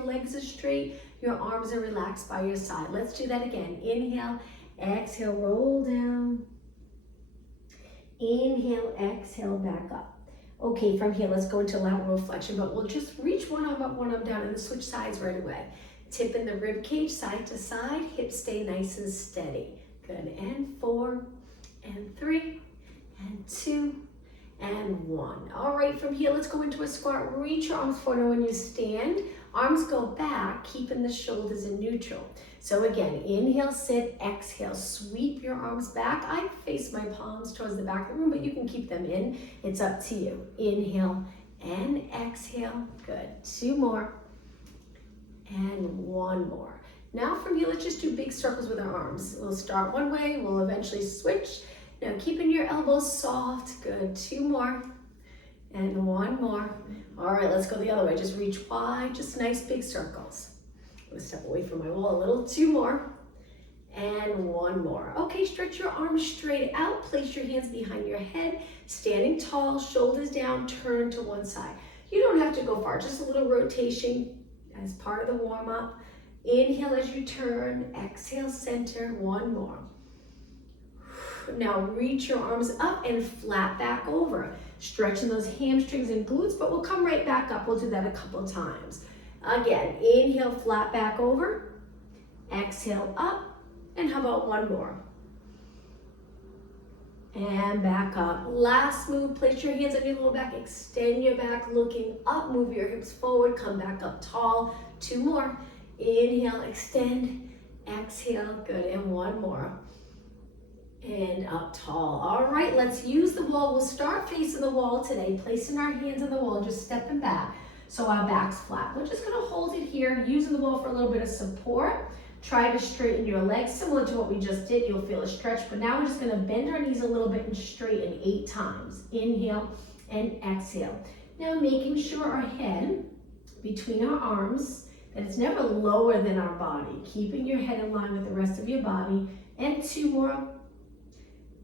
your legs are straight, your arms are relaxed by your side. Let's do that again. Inhale, exhale, roll down. Inhale, exhale, back up. Okay, from here, let's go into lateral flexion, but we'll just reach one arm up, one arm down, and then switch sides right away. Tip in the rib cage, side to side, hips stay nice and steady. Good, and 4, and 3, and 2, and 1. All right, from here, let's go into a squat. Reach your arms forward when you stand. Arms go back, keeping the shoulders in neutral. So again, inhale, sit, exhale, sweep your arms back. I face my palms towards the back of the room, but you can keep them in. It's up to you. Inhale and exhale. Good. 2 more. And 1 more. Now from here, let's just do big circles with our arms. We'll start one way, we'll eventually switch. Now keeping your elbows soft. Good. 2 more. And 1 more. All right, let's go the other way. Just reach wide, just nice big circles. I'm gonna step away from my wall a little. 2 more. And 1 more. Okay, stretch your arms straight out. Place your hands behind your head. Standing tall, shoulders down, turn to one side. You don't have to go far, just a little rotation as part of the warm-up. Inhale as you turn, exhale, center, 1 more. Now reach your arms up and flat back over. Stretching those hamstrings and glutes, but we'll come right back up. We'll do that a couple times. Again, inhale, flat back over. Exhale, up. And how about 1 more? And back up. Last move, place your hands on your lower back, extend your back, looking up, move your hips forward, come back up tall. 2 more. Inhale, extend, exhale, good, and 1 more. And up tall. All right, let's use the wall. We'll start facing the wall today, placing our hands on the wall, just stepping back so our back's flat. We're just gonna hold it here, using the wall for a little bit of support. Try to straighten your legs, similar to what we just did. You'll feel a stretch, but now we're just gonna bend our knees a little bit and straighten 8 times. Inhale and exhale. Now making sure our head between our arms, that it's never lower than our body. Keeping your head in line with the rest of your body. And 2 more.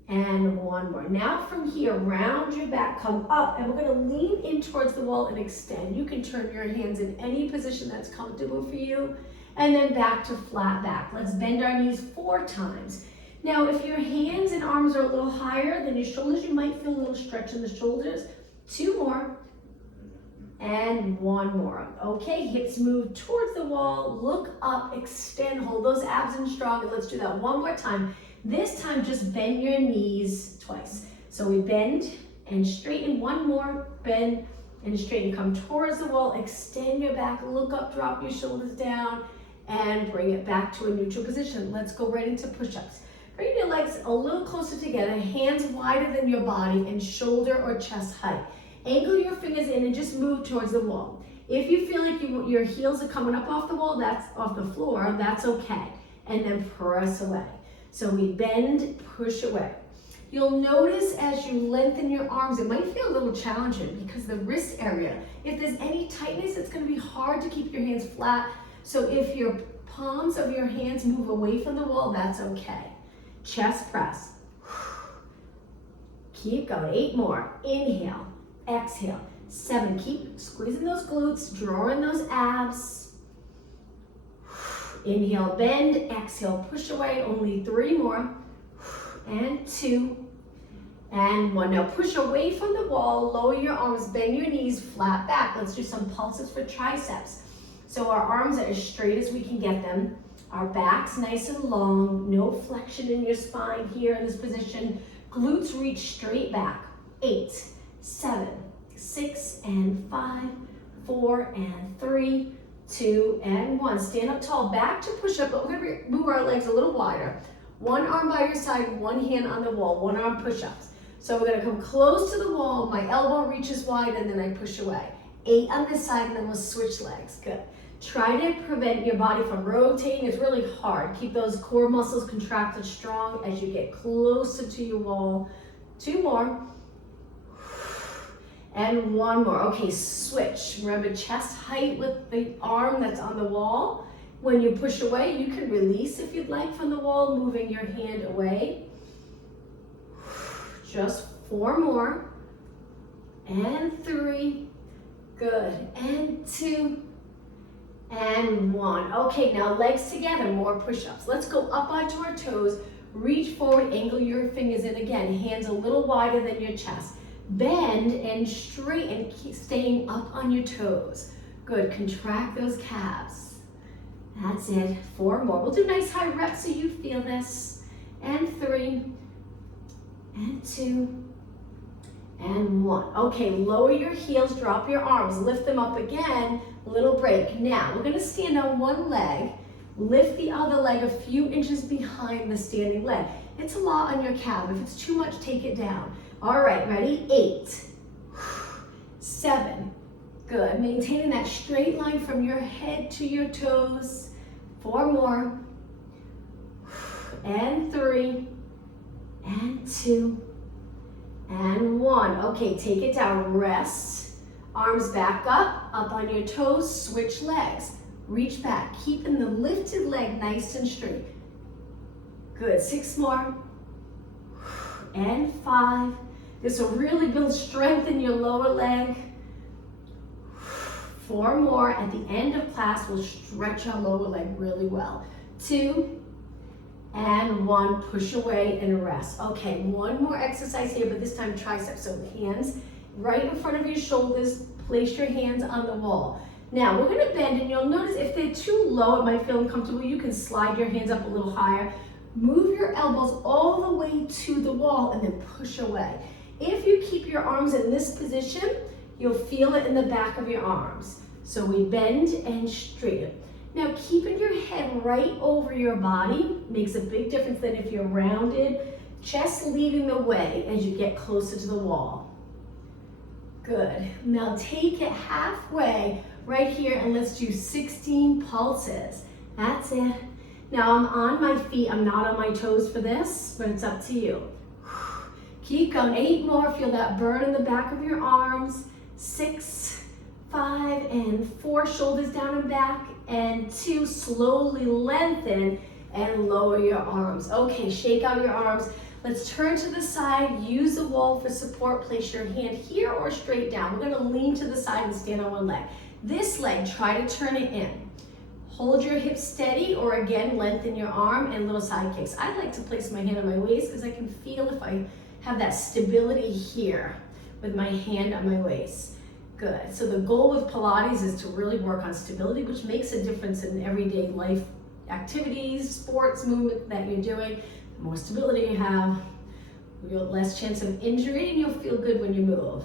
And 1 more. Now from here, round your back, come up, and we're gonna lean in towards the wall and extend. You can turn your hands in any position that's comfortable for you. And then back to flat back. Let's bend our knees 4 times. Now, if your hands and arms are a little higher than your shoulders, you might feel a little stretch in the shoulders. 2 more. And 1 more. Okay, hips move towards the wall, look up, extend, hold those abs in strong, and let's do that 1 more time. This time, just bend your knees twice. So we bend and straighten. 1 more, bend and straighten. Come towards the wall, extend your back, look up, drop your shoulders down, and bring it back to a neutral position. Let's go right into push-ups. Bring your legs a little closer together, hands wider than your body, and shoulder or chest height. Angle your fingers in and just move towards the wall. If you feel like your heels are coming up off the wall, that's off the floor, that's okay. And then press away. So we bend, push away. You'll notice as you lengthen your arms, it might feel a little challenging because the wrist area, if there's any tightness, it's gonna be hard to keep your hands flat. So if your palms of your hands move away from the wall, that's okay. Chest press. Keep going, 8 more. Inhale, exhale, 7. Keep squeezing those glutes, drawing those abs. Inhale, bend, exhale, push away, only 3 more. And 2, and 1. Now push away from the wall, lower your arms, bend your knees, flat back. Let's do some pulses for triceps. So our arms are as straight as we can get them. Our back's nice and long, no flexion in your spine here in this position. Glutes reach straight back. 8, 7, 6, and 5, 4, and 3, 2, and 1. Stand up tall, back to push up, but we're gonna move our legs a little wider. 1 arm by your side, 1 hand on the wall, 1 arm push-ups. So we're gonna come close to the wall, my elbow reaches wide, and then I push away. 8 on this side, and then we'll switch legs. Good. Try to prevent your body from rotating. It's really hard. Keep those core muscles contracted strong as you get closer to your wall. 2 more. And 1 more. Okay, switch. Remember, chest height with the arm that's on the wall. When you push away, you can release if you'd like from the wall, moving your hand away. Just 4 more. And 3. Good. And 2. and 1. Okay, now legs together, more push-ups. Let's go up onto our toes, reach forward, angle your fingers in again, hands a little wider than your chest. Bend and straighten, keep staying up on your toes. Good, contract those calves. That's it, 4 more. We'll do nice high reps so you feel this. And 3, and 2, and 1. Okay, lower your heels, drop your arms, lift them up again, little break. Now, we're gonna stand on one leg, lift the other leg a few inches behind the standing leg. It's a lot on your calf. If it's too much, take it down. All right, ready? 8, 7, good. Maintaining that straight line from your head to your toes. 4 more, and 3, and 2, and 1. Okay, take it down, rest. Arms back up on your toes, switch legs. Reach back, keeping the lifted leg nice and straight. Good, 6 more, and 5. This will really build strength in your lower leg. 4 more. At the end of class, we'll stretch our lower leg really well. 2, and 1, push away and rest. Okay, one more exercise here, but this time triceps. So hands right in front of your shoulders, place your hands on the wall. Now we're gonna bend, and you'll notice if they're too low, it might feel uncomfortable, you can slide your hands up a little higher. Move your elbows all the way to the wall and then push away. If you keep your arms in this position, you'll feel it in the back of your arms. So we bend and straighten. Now keeping your head right over your body makes a big difference than if you're rounded, chest leading the way as you get closer to the wall. Good. Now take it halfway right here and let's do 16 pulses. That's it. Now I'm on my feet, I'm not on my toes for this, but it's up to you. Keep going, 8 more, feel that burn in the back of your arms. 6, 5, and 4, shoulders down and back, and 2, slowly lengthen and lower your arms. Okay, shake out your arms. Let's turn to the side, use the wall for support, place your hand here or straight down. We're gonna lean to the side and stand on one leg. This leg, try to turn it in. Hold your hips steady, or again, lengthen your arm and little side kicks. I like to place my hand on my waist because I can feel if I have that stability here with my hand on my waist. Good. So the goal with Pilates is to really work on stability, which makes a difference in everyday life activities, sports, movement that you're doing. The more stability you have, you'll have less chance of injury, and you'll feel good when you move.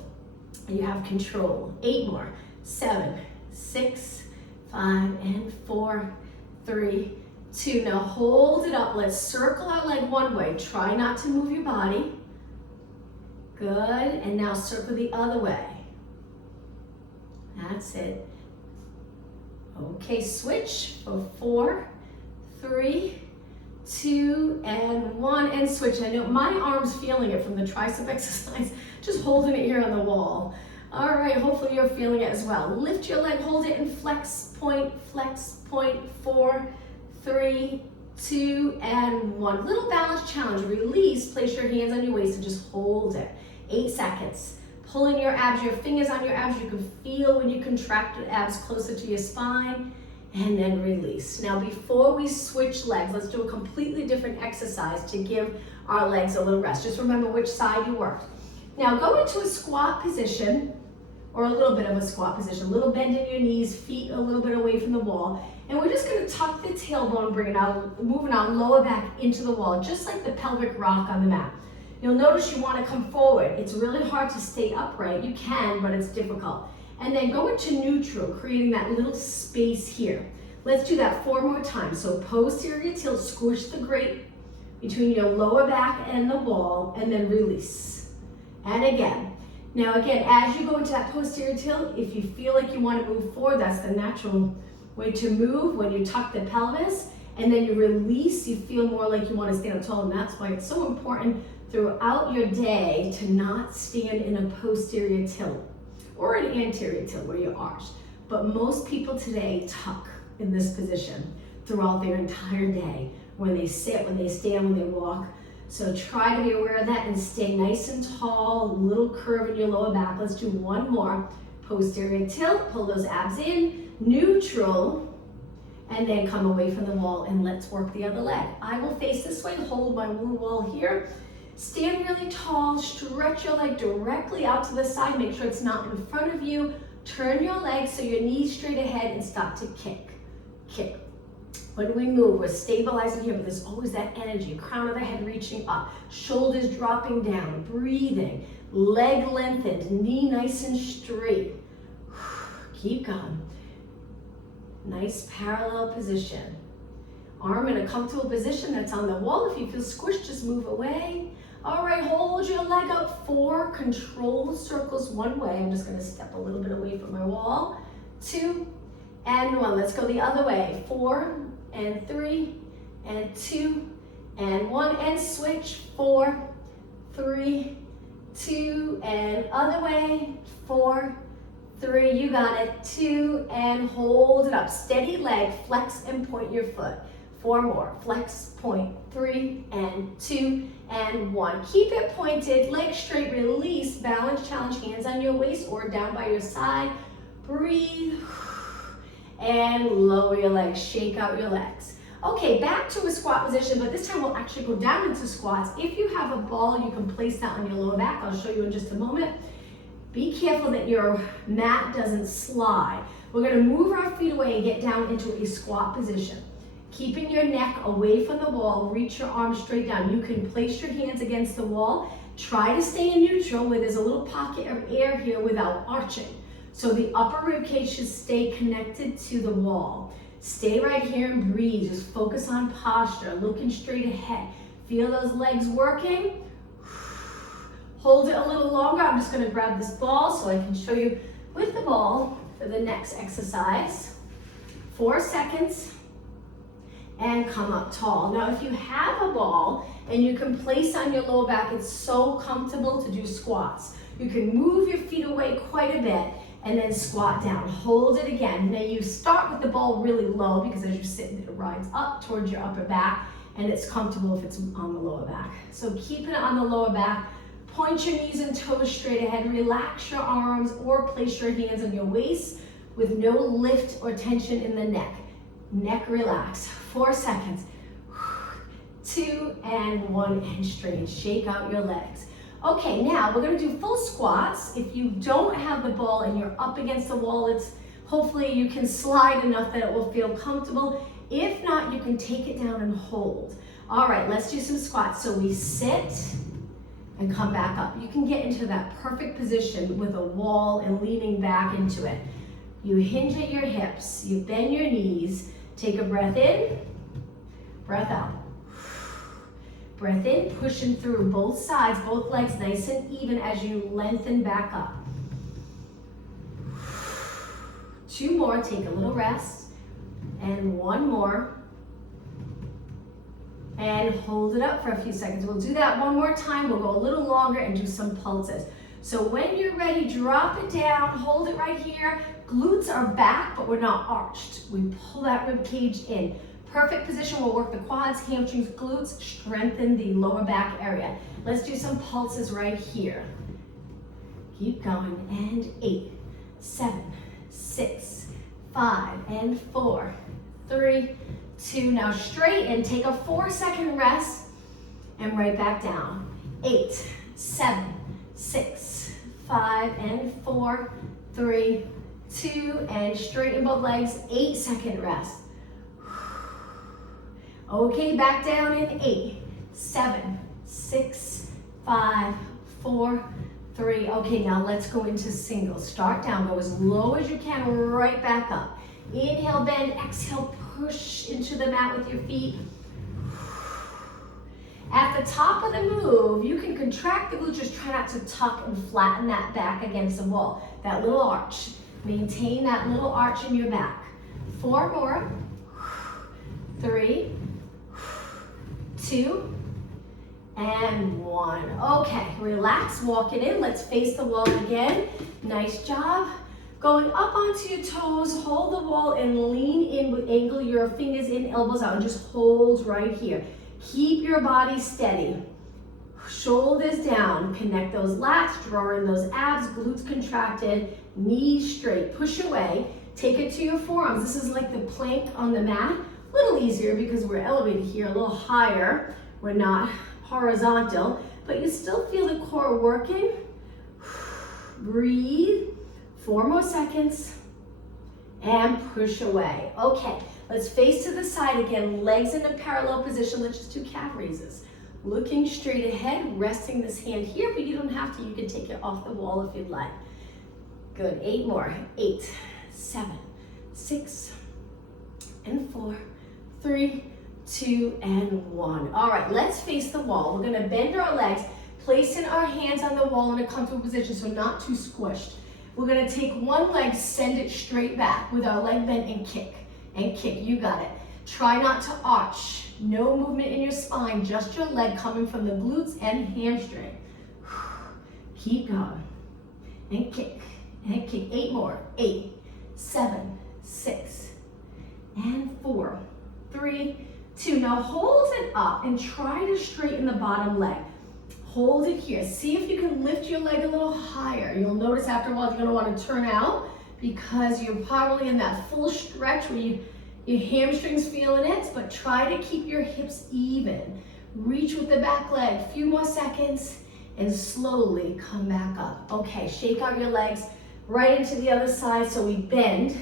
And you have control. 8 more. 7, 6, 5, and 4, 3, 2. Now hold it up. Let's circle our leg one way. Try not to move your body. Good. And now circle the other way. That's it. Okay, switch for 4, 3, 2, and 1, and switch. I know my arm's feeling it from the tricep exercise, just holding it here on the wall. All right, hopefully you're feeling it as well. Lift your leg, hold it, and flex point, 4, 3, 2, and 1. Little balance challenge. Release, place your hands on your waist and just hold it. 8 seconds. Pulling your abs, your fingers on your abs. You can feel when you contract your abs closer to your spine, and then release. Now before we switch legs, let's do a completely different exercise to give our legs a little rest. Just remember which side you worked. Now go into a squat position, or a little bit of a squat position. A little bend in your knees, feet a little bit away from the wall. And we're just gonna tuck the tailbone, bring it out, moving our lower back into the wall, just like the pelvic rock on the mat. You'll notice you wanna come forward. It's really hard to stay upright. You can, but it's difficult. And then go into neutral, creating that little space here. Let's do that 4 more times. So posterior tilt, squish the grate between your lower back and the wall, and then release. And again. Now again, as you go into that posterior tilt, if you feel like you want to move forward, that's the natural way to move when you tuck the pelvis, and then you release, you feel more like you want to stand up tall, and that's why it's so important throughout your day to not stand in a posterior tilt or an anterior tilt where you arch. But most people today tuck in this position throughout their entire day, when they sit, when they stand, when they walk. So try to be aware of that and stay nice and tall, little curve in your lower back. Let's do 1 more. Posterior tilt, pull those abs in, neutral, and then come away from the wall and let's work the other leg. I will face this way, hold my woo wall here. Stand really tall, stretch your leg directly out to the side. Make sure it's not in front of you. Turn your legs so your knees straight ahead and start to kick, kick. When we move, we're stabilizing here, but there's always that energy. Crown of the head reaching up, shoulders dropping down, breathing, leg lengthened, knee nice and straight. Keep going. Nice parallel position. Arm in a comfortable position that's on the wall. If you feel squished, just move away. All right, hold your leg up, 4 controlled circles one way. I'm just gonna step a little bit away from my wall. 2 and 1. Let's go the other way. 4 and 3 and 2 and 1 and switch. 4, 3, 2 and other way. 4, 3, you got it. 2 and hold it up. Steady leg, flex and point your foot. 4 more, flex, point, 3 and 2 and 1. Keep it pointed, legs straight, release, balance, challenge, hands on your waist or down by your side. Breathe and lower your legs, shake out your legs. Okay, back to a squat position, but this time we'll actually go down into squats. If you have a ball, you can place that on your lower back. I'll show you in just a moment. Be careful that your mat doesn't slide. We're gonna move our feet away and get down into a squat position. Keeping your neck away from the wall, reach your arms straight down. You can place your hands against the wall. Try to stay in neutral where there's a little pocket of air here without arching. So the upper rib cage should stay connected to the wall. Stay right here and breathe. Just focus on posture, looking straight ahead. Feel those legs working. Hold it a little longer. I'm just gonna grab this ball so I can show you with the ball for the next exercise. 4 seconds. And come up tall. Now, if you have a ball and you can place on your lower back, it's so comfortable to do squats. You can move your feet away quite a bit and then squat down. Hold it again. Now, you start with the ball really low because as you're sitting, it rides up towards your upper back and it's comfortable if it's on the lower back. So keep it on the lower back. Point your knees and toes straight ahead. Relax your arms or place your hands on your waist with no lift or tension in the neck. Neck relaxed. 4 seconds. 2 and 1 and straight. Shake out your legs. Okay, now we're gonna do full squats. If you don't have the ball and you're up against the wall, hopefully you can slide enough that it will feel comfortable. If not, you can take it down and hold. All right, let's do some squats. So we sit and come back up. You can get into that perfect position with a wall and leaning back into it. You hinge at your hips, you bend your knees, take a breath in, breath out. Breath in, pushing through both sides, both legs nice and even as you lengthen back up. 2 more, take a little rest, and 1 more. And hold it up for a few seconds. We'll do that 1 more time. We'll go a little longer and do some pulses. So when you're ready, drop it down, hold it right here. Glutes are back, but we're not arched. We pull that rib cage in. Perfect position, we'll work the quads, hamstrings, glutes, strengthen the lower back area. Let's do some pulses right here. Keep going, and 8, 7, 6, 5, and 4, 3, 2. Now straighten, take a 4-second rest, and right back down. 8, 7, 6, 5, and 4, 3, 2, and straighten both legs, 8-second rest. Okay, back down in 8, 7, 6, 5, 4, 3. Okay, now let's go into singles. Start down, go as low as you can, right back up. Inhale, bend, exhale, push into the mat with your feet. At the top of the move, you can contract the glutes, just try not to tuck and flatten that back against the wall. That little arch. Maintain that little arch in your back. 4 more. 3, 2, and 1. Okay, relax, walk it in. Let's face the wall again. Nice job. Going up onto your toes, hold the wall and lean in, angle your fingers in, elbows out, and just hold right here. Keep your body steady. Shoulders down, connect those lats, draw in those abs, glutes contracted, knees straight. Push away, Take it to your forearms. This is like the plank on the mat. A little easier because we're elevated here, a little higher. We're not horizontal, but you still feel the core working. Breathe. 4 more seconds. And push away. Okay, let's face to the side again. Legs in a parallel position. Let's just do calf raises. Looking straight ahead, resting this hand here, but you don't have to. You can take it off the wall if you'd like. Good. 8 more. 8, 7, 6, and 4, 3, 2, and 1. All right, let's face the wall. We're going to bend our legs, placing our hands on the wall in a comfortable position so not too squished. We're going to take one leg, send it straight back with our leg bent and kick. And kick. You got it. Try not to arch. No movement in your spine, just your leg coming from the glutes and hamstring. Keep going. And kick. And kick. 8 more. 8, 7, 6, and 4, 3, 2. Now hold it up and try to straighten the bottom leg. Hold it here. See if you can lift your leg a little higher. You'll notice after a while you're going to want to turn out because you're probably in that full stretch where your hamstrings feeling it, but try to keep your hips even. Reach with the back leg. A few more seconds and slowly come back up. Okay, shake out your legs right into the other side so we bend.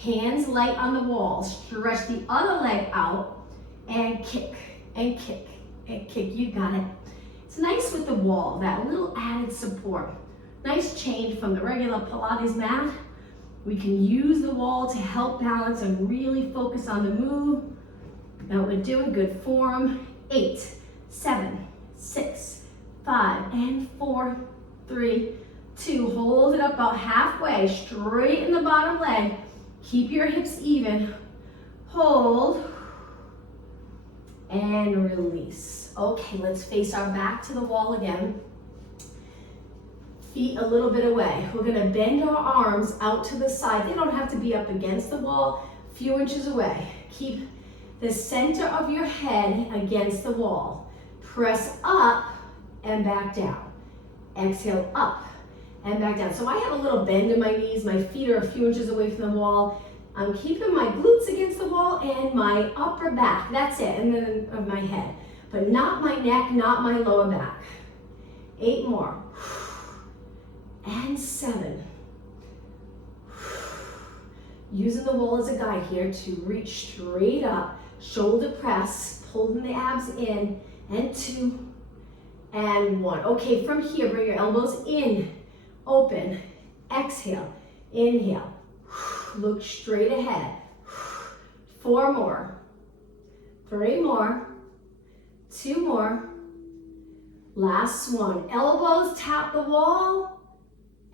Hands light on the wall. Stretch the other leg out and kick and kick and kick. You got it. It's nice with the wall, that little added support. Nice change from the regular Pilates mat. We can use the wall to help balance and really focus on the move that we're doing. Good form. 8, 7, 6, 5, and 4, 3, 2. Hold it up about halfway. Straighten the bottom leg. Keep your hips even. Hold. And release. Okay, let's face our back to the wall again. Feet a little bit away. We're gonna bend our arms out to the side. They don't have to be up against the wall, a few inches away. Keep the center of your head against the wall. Press up and back down. Exhale up and back down. So I have a little bend in my knees. My feet are a few inches away from the wall. I'm keeping my glutes against the wall and my upper back. That's it, and then of my head. But not my neck, not my lower back. 8 more. And 7. Using the wall as a guide here to reach straight up. Shoulder press, pulling the abs in. And 2. And 1. Okay, from here, bring your elbows in. Open. Exhale. Inhale. Look straight ahead. 4 more. 3 more. 2 more. Last one. Elbows tap the wall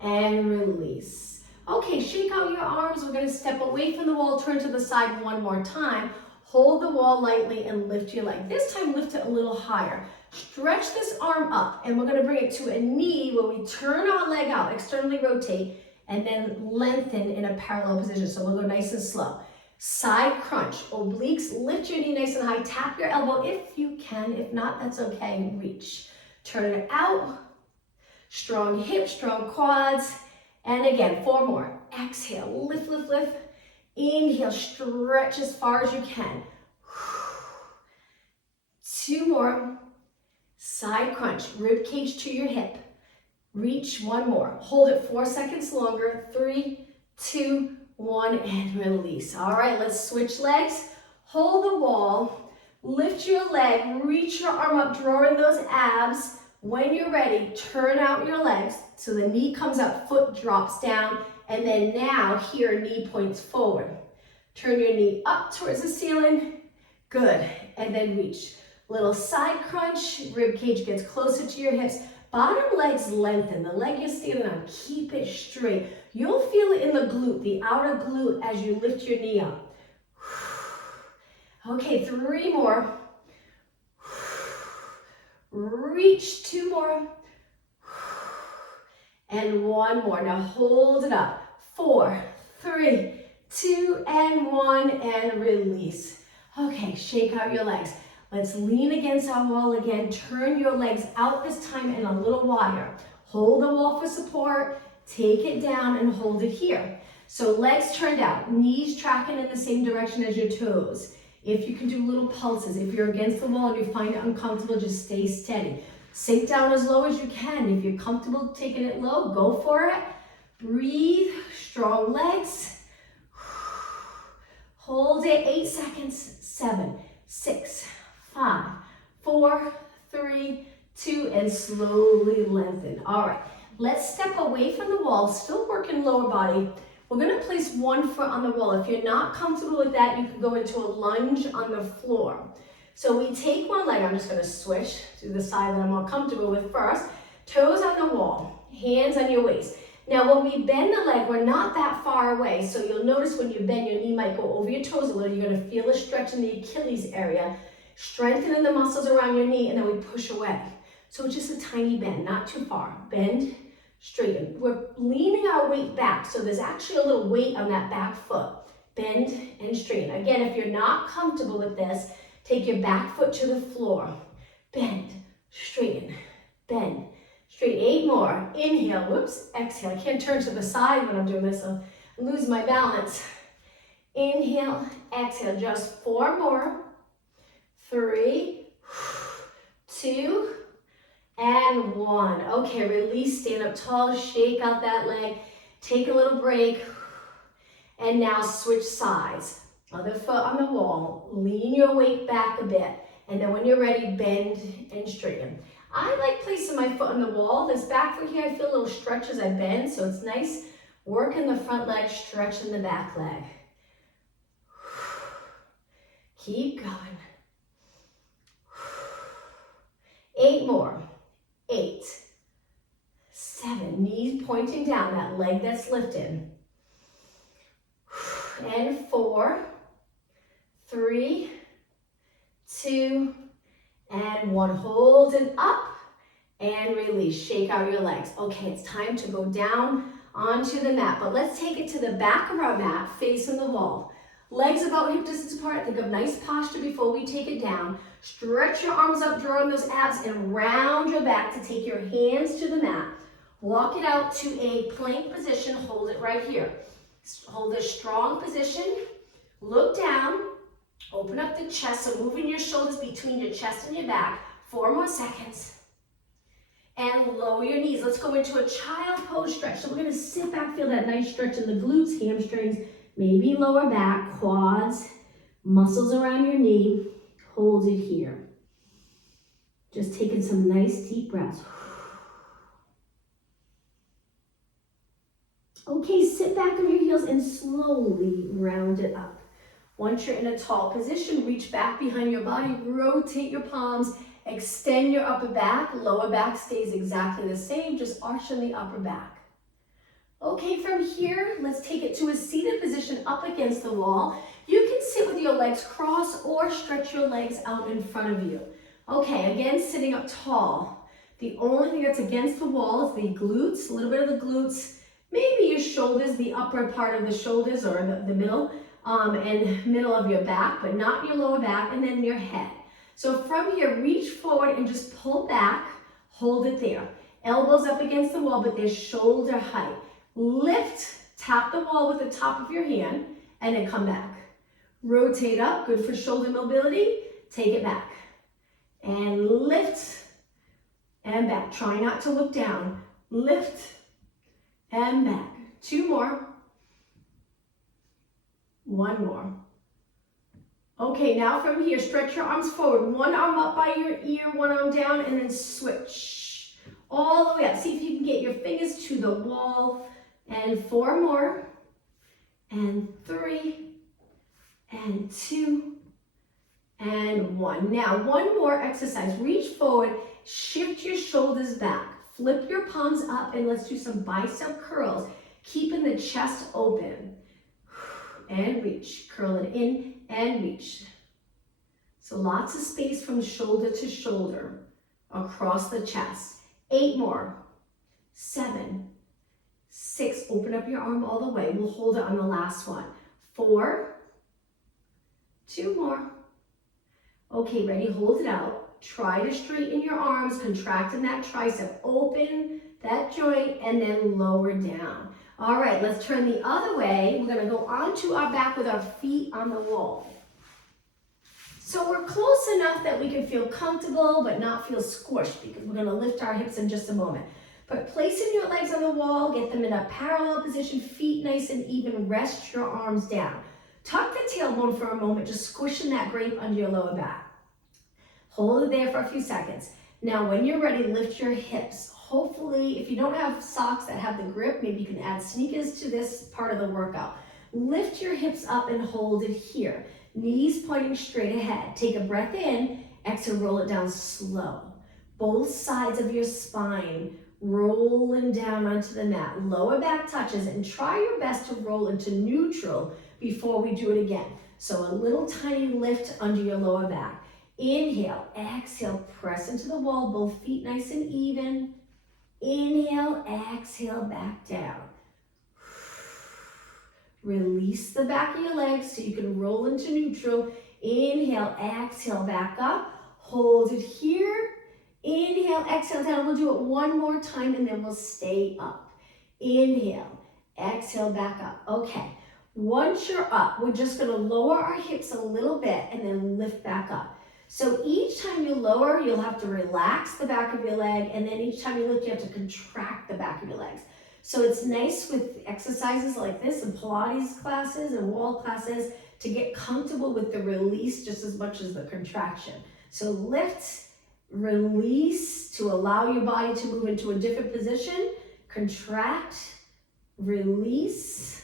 and release. Okay, shake out your arms. We're going to step away from the wall, turn to the side one more time. Hold the wall lightly and lift your leg. This time, lift it a little higher. Stretch this arm up, and we're going to bring it to a knee where we turn our leg out, externally rotate, and then lengthen in a parallel position. So we'll go nice and slow. Side crunch, obliques, lift your knee nice and high. Tap your elbow if you can. If not, that's okay. Reach. Turn it out. Strong hips, strong quads. And again, 4 more. Exhale, lift, lift, lift. Inhale, stretch as far as you can. 2 more. Side crunch, rib cage to your hip. Reach. 1 more. Hold it 4 seconds longer. 3, 2, 1, and release. All right, let's switch legs. Hold the wall. Lift your leg. Reach your arm up, draw in those abs. When you're ready, turn out your legs so the knee comes up, foot drops down, and then now here, knee points forward. Turn your knee up towards the ceiling. Good, and then reach. Little side crunch, rib cage gets closer to your hips. Bottom legs lengthen, the leg you're standing on, keep it straight. You'll feel it in the glute, the outer glute as you lift your knee up. Okay, 3 more. Reach. 2 more. And 1 more. Now hold it up. 4, 3, 2, and 1, and release. Okay, shake out your legs. Let's lean against our wall again. Turn your legs out this time and a little wider. Hold the wall for support. Take it down and hold it here. So legs turned out, knees tracking in the same direction as your toes. If you can do little pulses, if you're against the wall and you find it uncomfortable, just stay steady. Sink down as low as you can. If you're comfortable taking it low, go for it. Breathe, strong legs. Hold it, 8 seconds, 7, 6, 5, 4, 3, 2, and slowly lengthen. All right, let's step away from the wall, still working lower body. We're gonna place one foot on the wall. If you're not comfortable with that, you can go into a lunge on the floor. So we take one leg, I'm just gonna switch to the side that I'm more comfortable with first. Toes on the wall, hands on your waist. Now when we bend the leg, we're not that far away, so you'll notice when you bend, your knee might go over your toes a little. You're gonna feel a stretch in the Achilles area, strengthening the muscles around your knee, and then we push away. So it's just a tiny bend, not too far. Bend, straighten. We're leaning our weight back, so there's actually a little weight on that back foot. Bend and straighten. Again, if you're not comfortable with this, take your back foot to the floor. Bend, straighten, bend, straighten. 8 more. Inhale, whoops, exhale. I can't turn to the side when I'm doing this, so I lose my balance. Inhale, exhale, just 4 more. 3, 2, and 1. Okay, release, stand up tall, shake out that leg, take a little break, and now switch sides. Other foot on the wall, lean your weight back a bit, and then when you're ready, bend and straighten. I like placing my foot on the wall. This back foot here, I feel a little stretch as I bend, so it's nice. Working the front leg, stretching the back leg. Keep going. 8 more. 8, 7, knees pointing down, that leg that's lifted. And 4, 3, 2, and 1. Hold it up and release. Shake out your legs. Okay, it's time to go down onto the mat, but let's take it to the back of our mat, facing the wall. Legs about hip distance apart. Think of nice posture before we take it down. Stretch your arms up, draw on those abs, and round your back to take your hands to the mat. Walk it out to a plank position. Hold it right here. Hold a strong position. Look down. Open up the chest, so moving your shoulders between your chest and your back. 4 more seconds. And lower your knees. Let's go into a child pose stretch. So we're going to sit back, feel that nice stretch in the glutes, hamstrings, maybe lower back, quads, muscles around your knee. Hold it here. Just taking some nice deep breaths. Okay, sit back on your heels and slowly round it up. Once you're in a tall position, reach back behind your body, rotate your palms, extend your upper back. Lower back stays exactly the same, just arching the upper back. Okay, from here, let's take it to a seated position up against the wall. You can sit with your legs crossed or stretch your legs out in front of you. Okay, again, sitting up tall. The only thing that's against the wall is the glutes, a little bit of the glutes, maybe your shoulders, the upper part of the shoulders or the middle, and middle of your back, but not your lower back, and then your head. So from here, reach forward and just pull back, hold it there. Elbows up against the wall, but they're shoulder height. Lift, tap the wall with the top of your hand, and then come back. Rotate up, good for shoulder mobility. Take it back. And lift, and back. Try not to look down. Lift, and back. 2 more. 1 more. Okay, now from here, stretch your arms forward. 1 arm up by your ear, 1 arm down, and then switch. All the way up. See if you can get your fingers to the wall. And 4 more. And 3. And 2. And 1. Now, 1 more exercise. Reach forward, shift your shoulders back. Flip your palms up, and let's do some bicep curls. Keeping the chest open. And reach. Curl it in and reach. So lots of space from shoulder to shoulder across the chest. 8 more. 7. 6. Open up your arm all the way. We'll hold it on the last one. 4. 2 more. Okay, ready? Hold it out. Try to straighten your arms, contracting that tricep. Open that joint and then lower down. All right, let's turn the other way. We're gonna go onto our back with our feet on the wall. So we're close enough that we can feel comfortable but not feel squished, because we're gonna lift our hips in just a moment. But placing your legs on the wall, get them in a parallel position, feet nice and even, rest your arms down. Tuck the tailbone for a moment, just squishing that grape under your lower back. Hold it there for a few seconds. Now when you're ready, lift your hips. Hopefully, if you don't have socks that have the grip, maybe you can add sneakers to this part of the workout. Lift your hips up and hold it here. Knees pointing straight ahead. Take a breath in, exhale, roll it down slow. Both sides of your spine rolling down onto the mat. Lower back touches, and try your best to roll into neutral before we do it again. So a little tiny lift under your lower back. Inhale, exhale, press into the wall, both feet nice and even. Inhale, exhale, back down. Release the back of your legs so you can roll into neutral. Inhale, exhale, back up. Hold it here. Inhale, exhale down. We'll do it one more time and then we'll stay up. Inhale, exhale, back up. Okay, once you're up, we're just gonna lower our hips a little bit and then lift back up. So each time you lower, you'll have to relax the back of your leg, and then each time you lift, you have to contract the back of your legs. So it's nice with exercises like this and Pilates classes and wall classes to get comfortable with the release just as much as the contraction. So lift, release to allow your body to move into a different position, contract, release.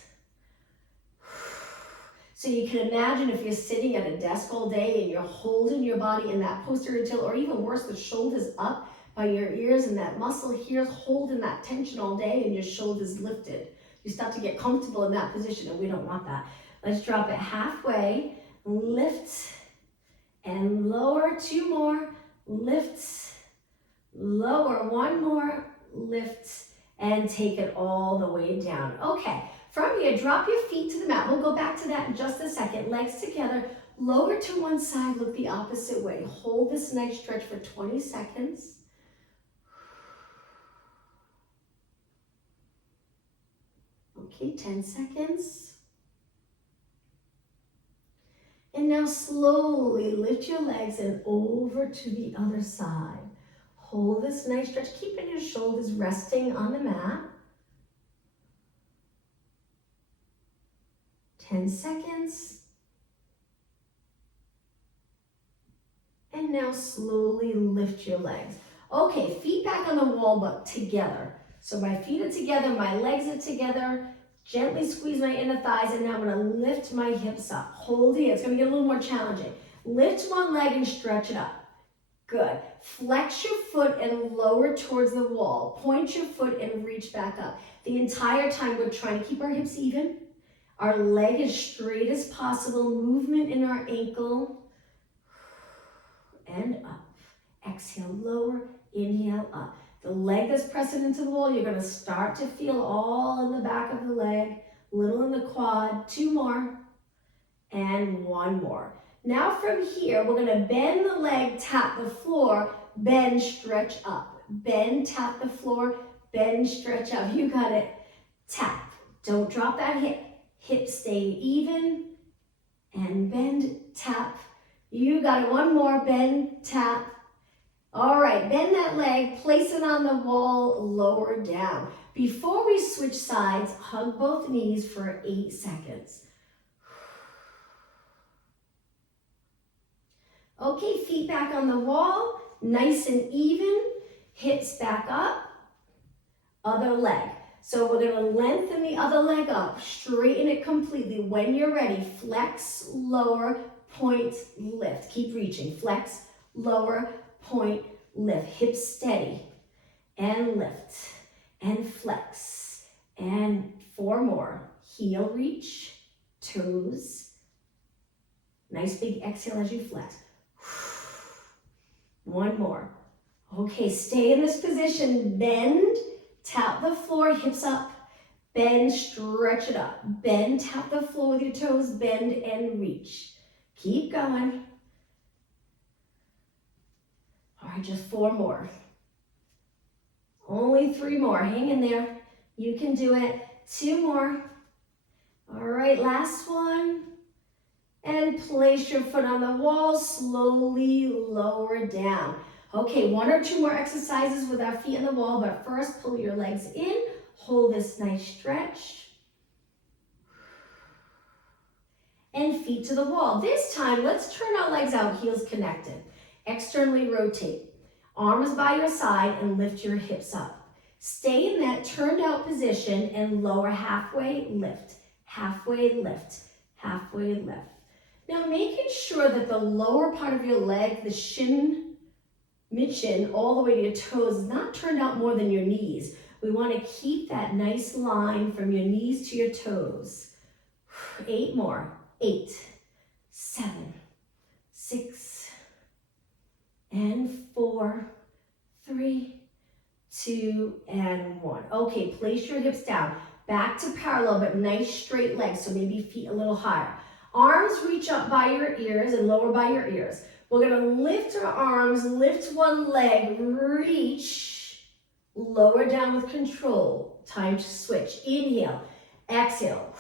So you can imagine if you're sitting at a desk all day and you're holding your body in that posterior tilt, or even worse, the shoulders up by your ears, and that muscle here is holding that tension all day and your shoulders lifted. You start to get comfortable in that position, and we don't want that. Let's drop it halfway, lift and lower, 2 more, lift, lower, 1 more, lift, and take it all the way down. Okay, from here, drop your feet to the mat. We'll go back to that in just a second. Legs together, lower to one side, look the opposite way. Hold this nice stretch for 20 seconds. Okay, 10 seconds. And now slowly lift your legs and over to the other side. Hold this nice stretch, keeping your shoulders resting on the mat. 10 seconds. And now slowly lift your legs. Okay, feet back on the wall, but together. So my feet are together, my legs are together. Gently squeeze my inner thighs, and now I'm gonna lift my hips up. Hold it, it's gonna get a little more challenging. Lift one leg and stretch it up. Good. Flex your foot and lower towards the wall. Point your foot and reach back up. The entire time we're trying to keep our hips even. Our leg as straight as possible. Movement in our ankle. And up. Exhale, lower. Inhale, up. The leg that's pressing into the wall, you're going to start to feel all in the back of the leg, little in the quad. 2 more, and 1 more. Now from here, we're going to bend the leg, tap the floor, bend, stretch up. Bend, tap the floor, bend, stretch up. You got it. Tap. Don't drop that hip. Hip stay even, and bend, tap. You got it. 1 more, bend, tap. All right, bend that leg, place it on the wall, lower down. Before we switch sides, hug both knees for 8 seconds. Okay, feet back on the wall, nice and even, hips back up, other leg. So we're gonna lengthen the other leg up, straighten it completely. When you're ready, flex, lower, point, lift. Keep reaching, flex, lower, point, lift. Hips steady, and lift, and flex, and 4 more. Heel reach, toes. Nice big exhale as you flex. 1 more. Okay, stay in this position. Bend, tap the floor, hips up. Bend, stretch it up. Bend, tap the floor with your toes, bend and reach. Keep going. All right, just 4 more. Only 3 more. Hang in there. You can do it. 2 more. All right, last one. And place your foot on the wall, slowly lower down. Okay, 1 or 2 more exercises with our feet on the wall, but first pull your legs in, hold this nice stretch. And feet to the wall. This time, let's turn our legs out, heels connected. Externally rotate. Arms by your side and lift your hips up. Stay in that turned out position and lower halfway, lift, halfway, lift, halfway, lift. Now making sure that the lower part of your leg, the shin, mid-shin, all the way to your toes is not turned out more than your knees. We want to keep that nice line from your knees to your toes. 8 more. 8, 7, 6, and 4, 3, 2, and 1. Okay, place your hips down. Back to parallel, but nice straight legs, so maybe feet a little higher. Arms reach up by your ears and lower by your ears. We're gonna lift our arms, lift one leg, reach, lower down with control. Time to switch. Inhale, exhale.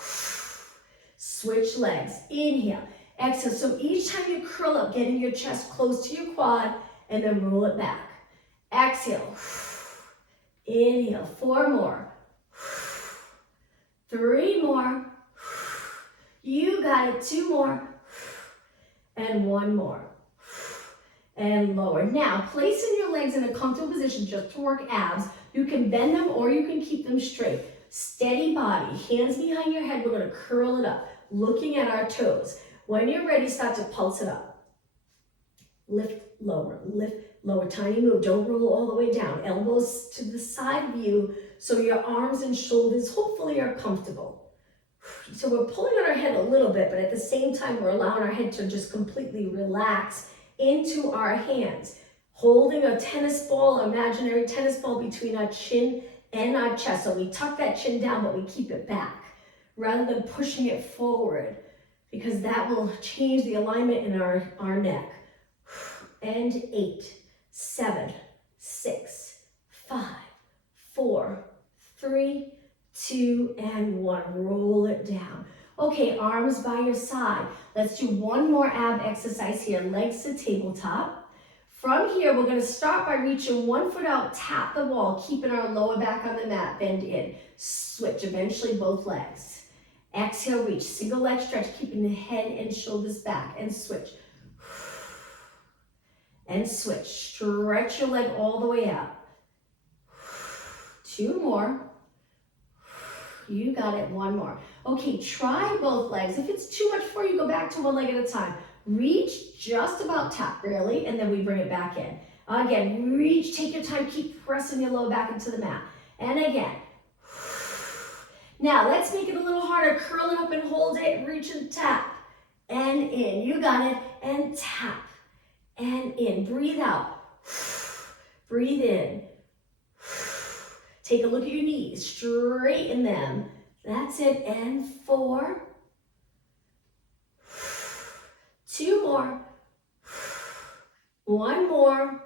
Switch legs. Inhale, exhale. So each time you curl up, getting your chest close to your quad, and then roll it back. Exhale. Inhale. 4 more. 3 more. You got it. 2 more. And 1 more. And lower. Now, placing your legs in a comfortable position just to work abs. You can bend them or you can keep them straight. Steady body. Hands behind your head. We're going to curl it up. Looking at our toes. When you're ready, start to pulse it up. Lift, lower, tiny move. Don't roll all the way down. Elbows to the side of you so your arms and shoulders hopefully are comfortable. So we're pulling on our head a little bit, but at the same time, we're allowing our head to just completely relax into our hands. Holding a tennis ball, imaginary tennis ball between our chin and our chest. So we tuck that chin down, but we keep it back rather than pushing it forward because that will change the alignment in our neck. And 8, 7, 6, 5, 4, 3, 2, and 1. Roll it down. Okay, arms by your side. Let's do one more ab exercise here. Legs to tabletop. From here, we're going to start by reaching one foot out, tap the wall, keeping our lower back on the mat, bend in. Switch, eventually both legs. Exhale, reach. Single leg stretch, keeping the head and shoulders back, and switch. And switch. Stretch your leg all the way out. 2 more. You got it. 1 more. Okay, try both legs. If it's too much for you, go back to one leg at a time. Reach, just about tap, really, and then we bring it back in. Again, reach, take your time, keep pressing your lower back into the mat. And again. Now, let's make it a little harder. Curl it up and hold it. Reach and tap. And in. You got it. And tap. And in. Breathe out. Breathe in. Take a look at your knees. Straighten them. That's it. And 4. 2 more. 1 more.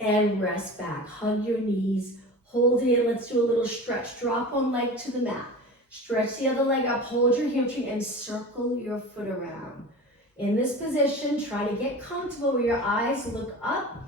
And rest back. Hug your knees. Hold it. Let's do a little stretch. Drop one leg to the mat. Stretch the other leg up. Hold your hamstring and circle your foot around. In this position, try to get comfortable where your eyes look up.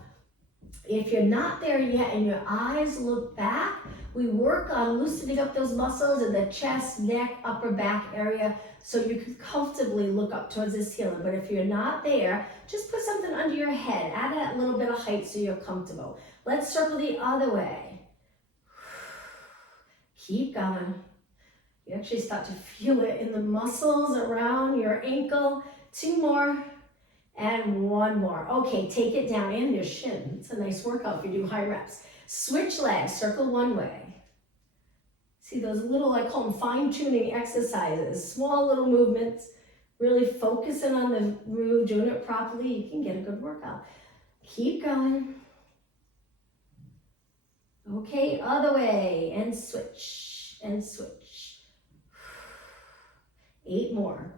If you're not there yet and your eyes look back, we work on loosening up those muscles in the chest, neck, upper back area so you can comfortably look up towards the ceiling. But if you're not there, just put something under your head. Add that little bit of height so you're comfortable. Let's circle the other way. Keep going. You actually start to feel it in the muscles around your ankle. 2 more. And 1 more. Okay, take it down and your shin. It's a nice workout if you do high reps. Switch legs, circle one way. See those little, I call them fine-tuning exercises, small little movements, really focusing on the move, doing it properly, you can get a good workout. Keep going. Okay, other way, and switch, and switch. 8 more.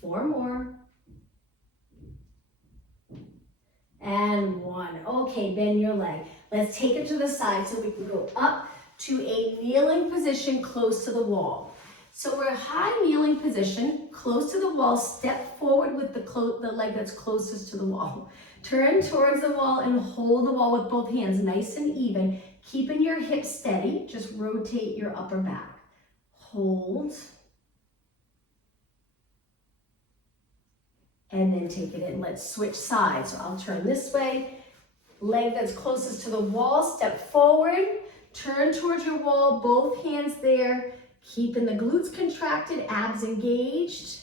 4 more. And 1. Okay, bend your leg. Let's take it to the side so we can go up to a kneeling position close to the wall. So we're high kneeling position, close to the wall. Step forward with the leg that's closest to the wall. Turn towards the wall and hold the wall with both hands nice and even. Keeping your hips steady, just rotate your upper back. Hold. And then take it in. Let's switch sides. So I'll turn this way. Leg that's closest to the wall, step forward. Turn towards your wall, both hands there. Keeping the glutes contracted, abs engaged.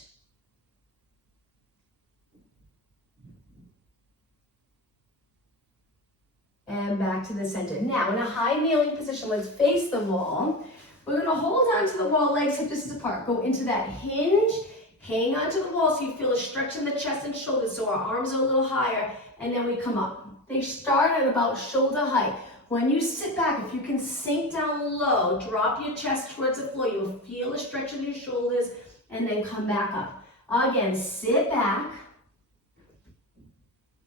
And back to the center. Now, in a high kneeling position, let's face the wall. We're gonna hold on to the wall, legs hip distance apart. Go into that hinge, hang onto the wall so you feel a stretch in the chest and shoulders so our arms are a little higher, and then we come up. They start at about shoulder height. When you sit back, if you can sink down low, drop your chest towards the floor, you'll feel a stretch in your shoulders, and then come back up. Again, sit back,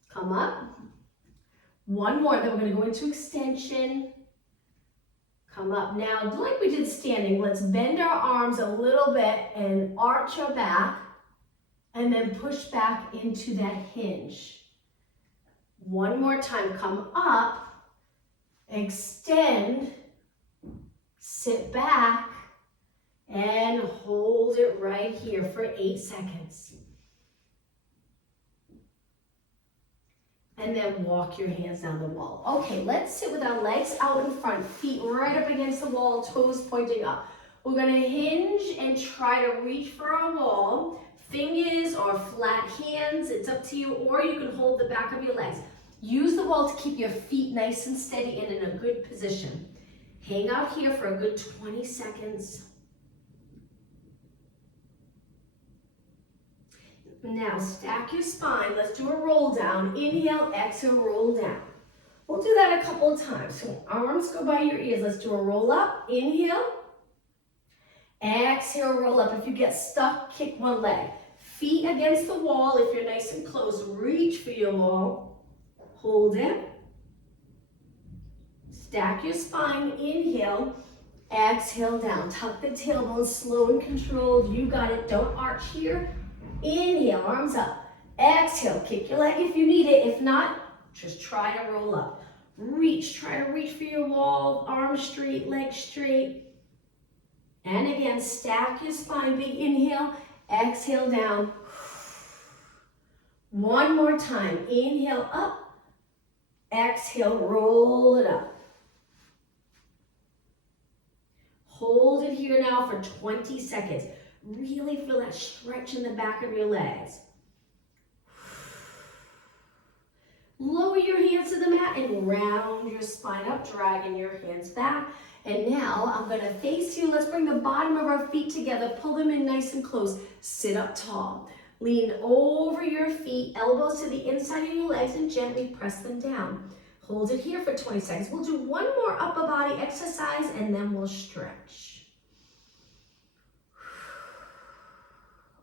come up. One more, then we're gonna go into extension. Come up. Now, like we did standing, let's bend our arms a little bit and arch our back, and then push back into that hinge. One more time, come up, extend, sit back, and hold it right here for 8 seconds. And then walk your hands down the wall. Okay, let's sit with our legs out in front, feet right up against the wall, toes pointing up. We're gonna hinge and try to reach for our wall. Fingers or flat hands, it's up to you, or you can hold the back of your legs. Use the wall to keep your feet nice and steady and in a good position. Hang out here for a good 20 seconds. Now stack your spine. Let's do a roll down. Inhale, exhale, roll down. We'll do that a couple of times. So arms go by your ears. Let's do a roll up. Inhale. Exhale, roll up. If you get stuck, kick one leg. Feet against the wall. If you're nice and close, reach for your wall. Hold it. Stack your spine. Inhale. Exhale down. Tuck the tailbone, slow and controlled. You got it. Don't arch here. Inhale, arms up. Exhale, kick your leg if you need it. If not, just try to roll up. Reach, try to reach for your wall. Arms straight, legs straight. And again, stack your spine. Big inhale, exhale down. One more time. Inhale up. Exhale, roll it up. Hold it here now for 20 seconds. Really feel that stretch in the back of your legs. Lower your hands to the mat and round your spine up, dragging your hands back. And now I'm gonna face you. Let's bring the bottom of our feet together. Pull them in nice and close. Sit up tall. Lean over your feet, elbows to the inside of your legs, and gently press them down. Hold it here for 20 seconds. We'll do one more upper body exercise and then we'll stretch.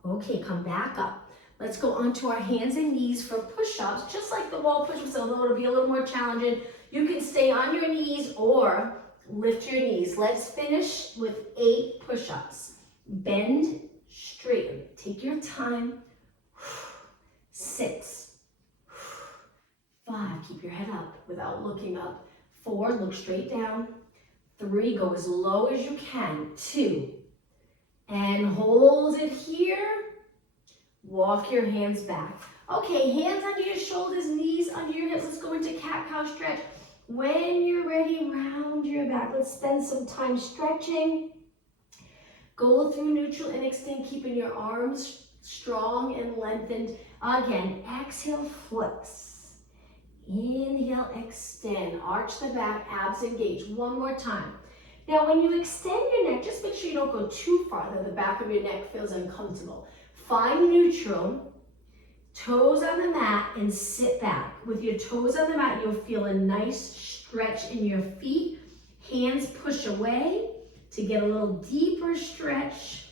Okay, come back up. Let's go onto our hands and knees for push-ups, just like the wall push-ups, although it'll be a little more challenging. You can stay on your knees or lift your knees. Let's finish with 8 push-ups. Bend, straighten. Take your time. 6, 5, keep your head up without looking up. 4, look straight down. 3, go as low as you can. 2, and hold it here. Walk your hands back. Okay, hands under your shoulders, knees under your hips. Let's go into cat-cow stretch. When you're ready, round your back. Let's spend some time stretching. Go through neutral and extend, keeping your arms strong and lengthened. Again, exhale, flex. Inhale, extend. Arch the back, abs engage. One more time. Now, when you extend your neck, just make sure you don't go too far that the back of your neck feels uncomfortable. Find neutral, toes on the mat, and sit back. With your toes on the mat, you'll feel a nice stretch in your feet. Hands push away to get a little deeper stretch.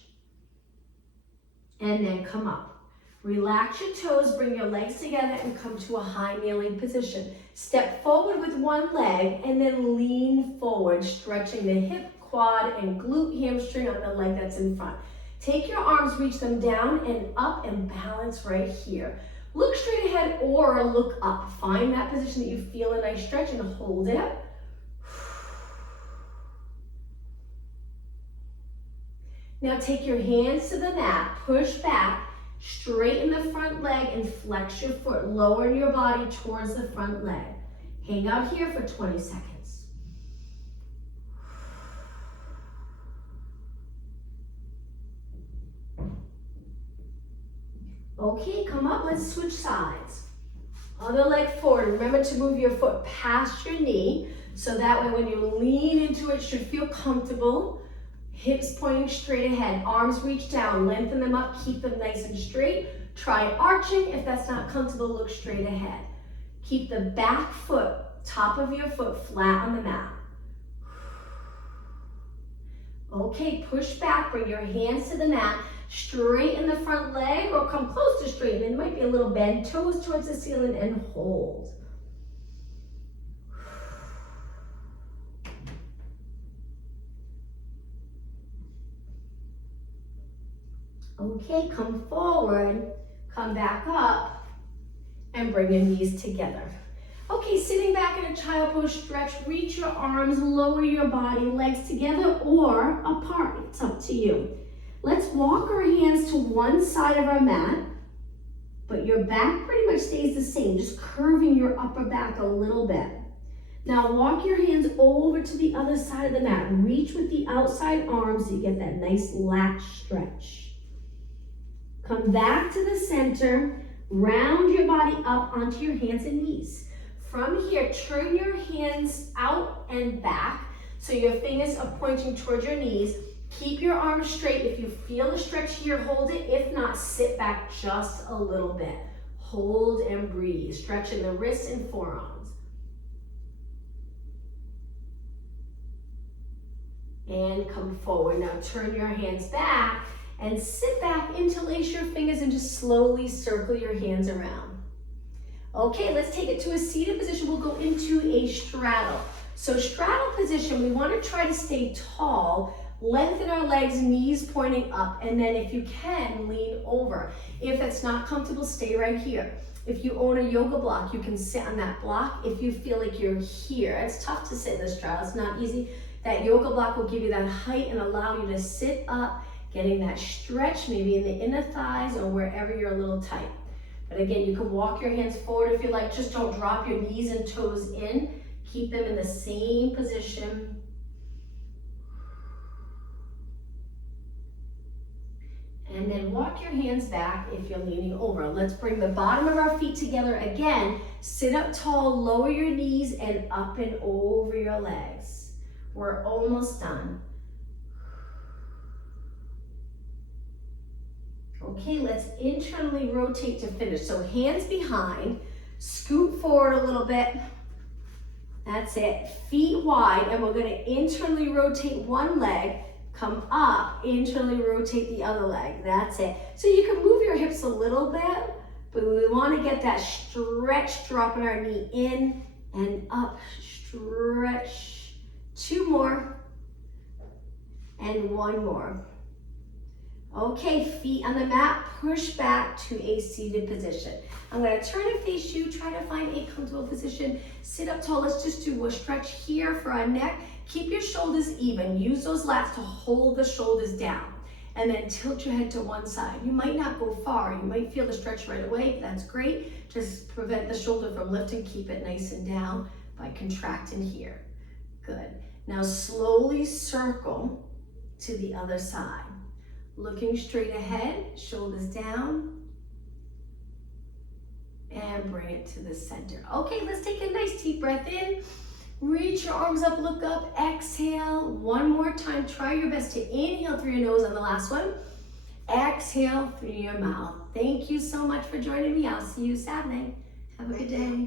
And then come up. Relax your toes, bring your legs together and come to a high kneeling position. Step forward with one leg and then lean forward, stretching the hip, quad, and glute hamstring on the leg that's in front. Take your arms, reach them down and up and balance right here. Look straight ahead or look up. Find that position that you feel a nice stretch and hold it. Now take your hands to the mat, push back, straighten the front leg and flex your foot. Lower your body towards the front leg. Hang out here for 20 seconds. Okay, come up, let's switch sides. Other leg forward. Remember to move your foot past your knee, so that way when you lean into it, you should feel comfortable. Hips pointing straight ahead, arms reach down, lengthen them up, keep them nice and straight. Try arching. If that's not comfortable, look straight ahead. Keep the back foot, top of your foot flat on the mat. Okay, push back, bring your hands to the mat. Straighten the front leg or come close to straighten. It might be a little bend, toes towards the ceiling and hold. Okay, come forward, come back up and bring your knees together. Okay, sitting back in a child pose stretch, reach your arms, lower your body, legs together or apart. It's up to you. Let's walk our hands to one side of our mat, but your back pretty much stays the same, just curving your upper back a little bit. Now walk your hands over to the other side of the mat. Reach with the outside arms so you get that nice lat stretch. Come back to the center, round your body up onto your hands and knees. From here, turn your hands out and back so your fingers are pointing towards your knees. Keep your arms straight. If you feel a stretch here, hold it. If not, sit back just a little bit. Hold and breathe, stretching the wrists and forearms. And come forward. Now turn your hands back and sit back, interlace your fingers and just slowly circle your hands around. Okay, let's take it to a seated position. We'll go into a straddle. So straddle position, we want to try to stay tall. Lengthen our legs, knees pointing up, and then if you can, lean over. If that's not comfortable, stay right here. If you own a yoga block, you can sit on that block. If you feel like you're here, it's tough to sit in this straddle, it's not easy. That yoga block will give you that height and allow you to sit up, getting that stretch maybe in the inner thighs or wherever you're a little tight. But again, you can walk your hands forward if you like, just don't drop your knees and toes in. Keep them in the same position. And then walk your hands back if you're leaning over. Let's bring the bottom of our feet together again. Sit up tall, lower your knees and up and over your legs. We're almost done. Okay, let's internally rotate to finish. So hands behind, scoot forward a little bit. That's it, feet wide, and we're gonna internally rotate one leg. Come up, internally rotate the other leg. That's it. So you can move your hips a little bit, but we want to get that stretch, dropping our knee in and up, stretch. Two more, and one more. Okay, feet on the mat, push back to a seated position. I'm going to turn and face you, try to find a comfortable position. Sit up tall, let's just do a stretch here for our neck. Keep your shoulders even. Use those lats to hold the shoulders down. And then tilt your head to one side. You might not go far. You might feel the stretch right away. That's great. Just prevent the shoulder from lifting. Keep it nice and down by contracting here. Good. Now slowly circle to the other side. Looking straight ahead, shoulders down. And bring it to the center. Okay, let's take a nice deep breath in. Reach your arms up, look up, exhale. One more time, try your best to inhale through your nose on the last one. Exhale through your mouth. Thank you so much for joining me. I'll see you Saturday. Have a good day.